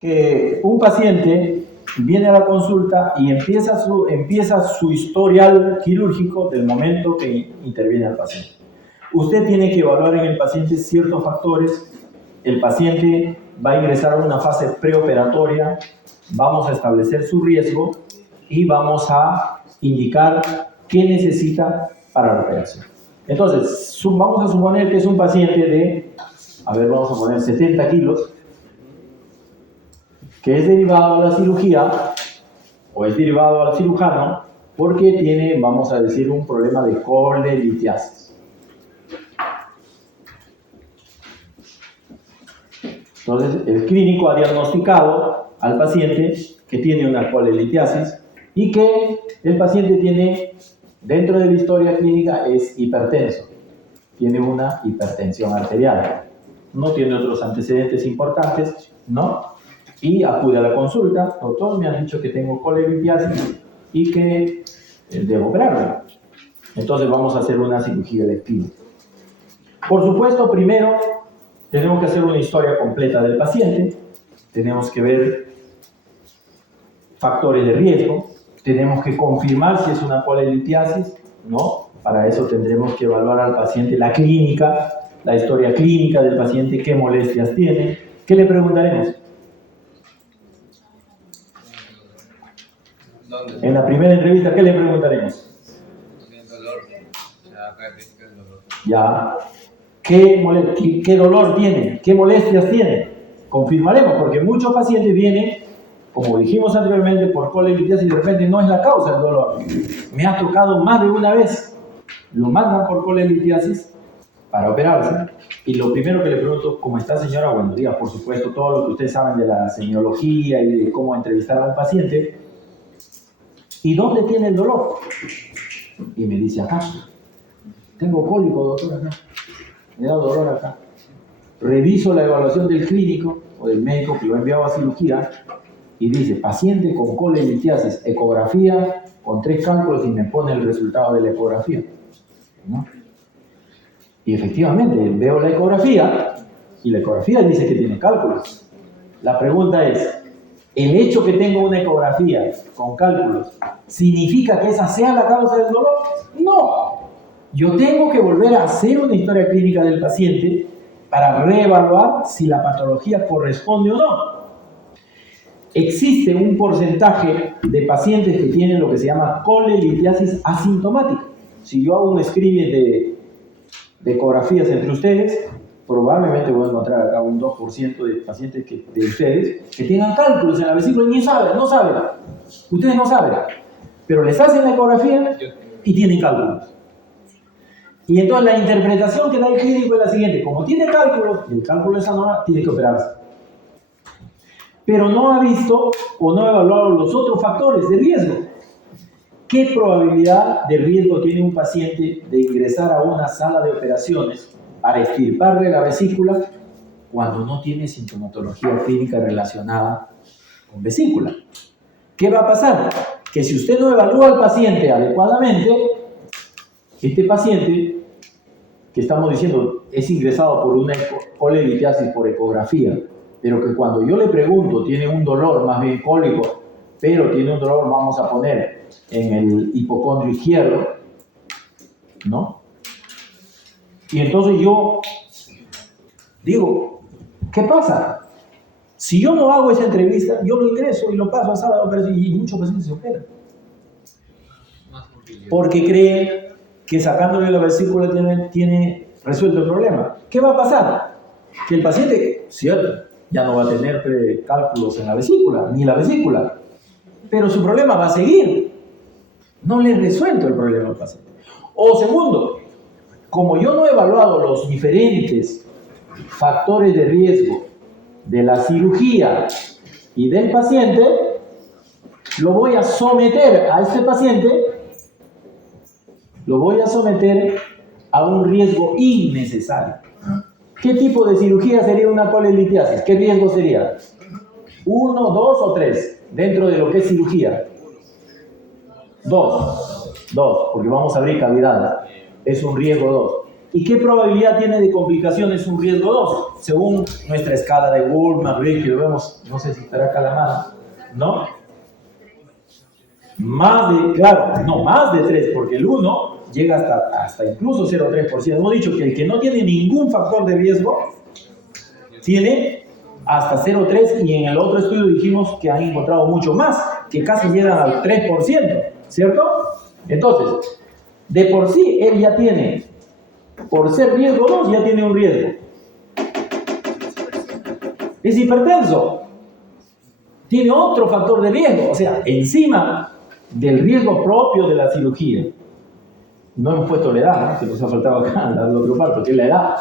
que un paciente viene a la consulta y empieza su historial quirúrgico del momento que interviene el paciente. Usted tiene que evaluar en el paciente ciertos factores. El paciente va a ingresar a una fase preoperatoria, vamos a establecer su riesgo y vamos a indicar qué necesita para la operación. Entonces, vamos a suponer que es un paciente de, vamos a poner 70 kilos, que es derivado a la cirugía, o es derivado al cirujano, porque tiene, vamos a decir, un problema de colelitiasis. Entonces, el clínico ha diagnosticado al paciente que tiene una colelitiasis y que el paciente tiene, dentro de la historia clínica, es hipertenso. Tiene una hipertensión arterial. No tiene otros antecedentes importantes, ¿no? Y acude a la consulta. Doctor, me han dicho que tengo colelitiasis y que debo operarme. Entonces vamos a hacer una cirugía electiva. Por supuesto, primero tenemos que hacer una historia completa del paciente. Tenemos que ver factores de riesgo. Tenemos que confirmar si es una colelitiasis, ¿no? Para eso tendremos que evaluar al paciente la clínica, la historia clínica del paciente, qué molestias tiene. ¿Qué le preguntaremos? En la primera entrevista, ¿qué le preguntaremos? Ya. ¿Qué dolor tiene? ¿Qué molestias tiene? Confirmaremos, porque muchos pacientes vienen, como dijimos anteriormente, por colelitiasis y de repente no es la causa del dolor. Me ha tocado más de una vez. Lo mandan por colelitiasis para operarse. Y lo primero que le pregunto, ¿cómo está, señora? Buenos días, por supuesto, todo lo que ustedes saben de la semiología y de cómo entrevistar a un paciente. ¿Y dónde tiene el dolor? Y me dice, acá. Tengo cólico, doctor, acá. Me da dolor acá. Reviso la evaluación del clínico o del médico que lo ha enviado a cirugía y dice, paciente con colelitiasis, ecografía con 3 cálculos y me pone el resultado de la ecografía, ¿no? Y efectivamente, veo la ecografía y la ecografía dice que tiene cálculos. La pregunta es, ¿el hecho que tengo una ecografía con cálculos significa que esa sea la causa del dolor? No. Yo tengo que volver a hacer una historia clínica del paciente para reevaluar si la patología corresponde o no. Existe un porcentaje de pacientes que tienen lo que se llama colelitiasis asintomática. Si yo hago un screening de ecografías entre ustedes, probablemente voy a encontrar acá un 2% de pacientes de ustedes que tengan cálculos en la vesícula y no saben. Ustedes no saben, pero les hacen la ecografía y tienen cálculos. Y entonces la interpretación que da el clínico es la siguiente: como tiene cálculos, y el cálculo es anormal, tiene que operarse. Pero no ha visto o no ha evaluado los otros factores de riesgo. ¿Qué probabilidad de riesgo tiene un paciente de ingresar a una sala de operaciones para extirparle la vesícula cuando no tiene sintomatología clínica relacionada con vesícula? ¿Qué va a pasar? Que si usted no evalúa al paciente adecuadamente, este paciente que estamos diciendo es ingresado por una colelitiasis por ecografía, pero que cuando yo le pregunto tiene un dolor más bien cólico, pero tiene un dolor, vamos a poner, en el hipocondrio izquierdo, ¿no? Y entonces yo digo, ¿qué pasa? Si yo no hago esa entrevista, yo lo ingreso y lo paso a sala de operación y muchos pacientes se operan. Porque creen que sacándole la vesícula tiene resuelto el problema. ¿Qué va a pasar? Que el paciente, cierto, ya no va a tener cálculos en la vesícula, ni la vesícula, pero su problema va a seguir. No le he resuelto el problema al paciente. O segundo, como yo no he evaluado los diferentes factores de riesgo de la cirugía y del paciente, lo voy a someter a este paciente, lo voy a someter a un riesgo innecesario. ¿Qué tipo de cirugía sería una colelitiasis? ¿Qué riesgo sería? 1, 2 o 3 dentro de lo que es cirugía. 2, porque vamos a abrir cavidad. Es un riesgo ¿Y qué probabilidad tiene de complicaciones un riesgo 2? Según nuestra escala de Goldman, que lo vemos, no sé si estará acá a la mano, ¿no? Más de 3, porque el 1 llega hasta incluso 0,3%. Hemos dicho que el que no tiene ningún factor de riesgo tiene hasta 0,3, y en el otro estudio dijimos que han encontrado mucho más, que casi llegan al 3%, ¿cierto? Entonces, de por sí, él ya tiene, por ser riesgo 2, ya tiene un riesgo. Es hipertenso. Tiene otro factor de riesgo, o sea, encima del riesgo propio de la cirugía. No hemos puesto la edad, ¿no? Que nos ha faltado acá, el otro parto, que es la edad.